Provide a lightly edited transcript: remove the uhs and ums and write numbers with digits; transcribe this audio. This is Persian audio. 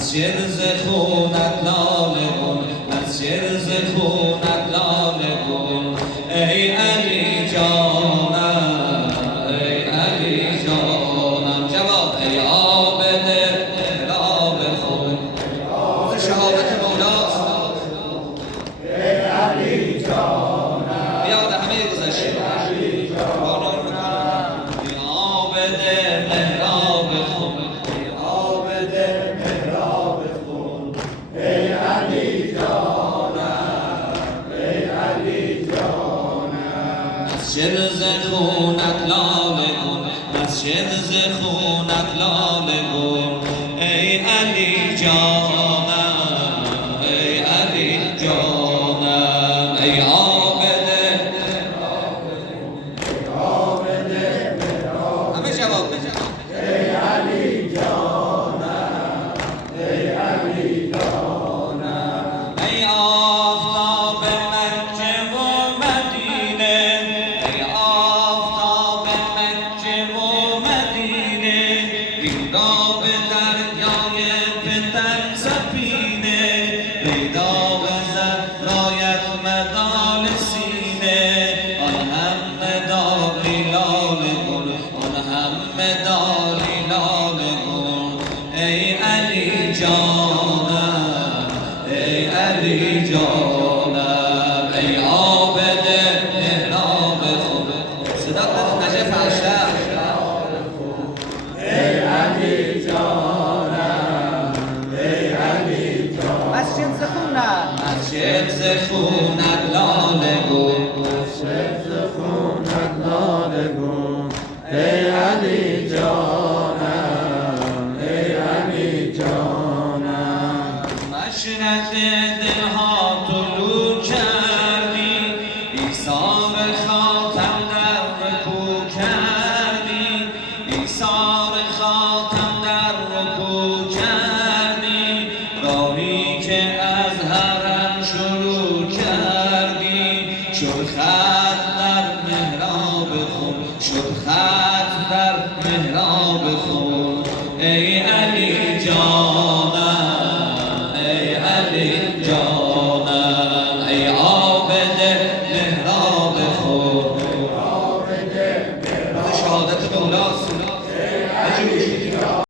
مسجد ز خونت لاله گون، مسجد ز خونت لاله گون. ای علی جانم، ای علی جانم. جواب ای عابد محراب خون، روز شهادت مولاست. ای علی جانم، یاد همه گذشته قانون میکنم. ای عابد محراب خون، ای عابد محراب خون. ای علی جانم، ای علی جانم. مسجد ز خونت لاله گون، مسجد ز خونت لاله گون. ای علی جانم، ای علی جانم. ای عابد عابد محراب. همه جواب بده. ای علی جانم، ای علی جانم. ای آفتاب مکه و مدینه، ای آفتاب مکه و مدینه. این را به دریای فتن سفینه، پیدا و زهرایت مدال سینه. آن هم مدالی لاله گون، آن هم مدالی لاله گون. ای علی جانم، ای علی جانم. ای عابد محراب خون، صدا بده نجف اشرف. ای علی جانم، ای علی جانم. مسجد ز خونت، مسجد ز خونت لاله گون. مسجد ز خونت لاله گون. ای علی جانم، ای علی جانم. مشرق دلها طلوع کردی، ایثار خاتم در رکوع کردی، ایثار خاتم در رکوع کردی. راهی که از حرم شروع کردی، چون خط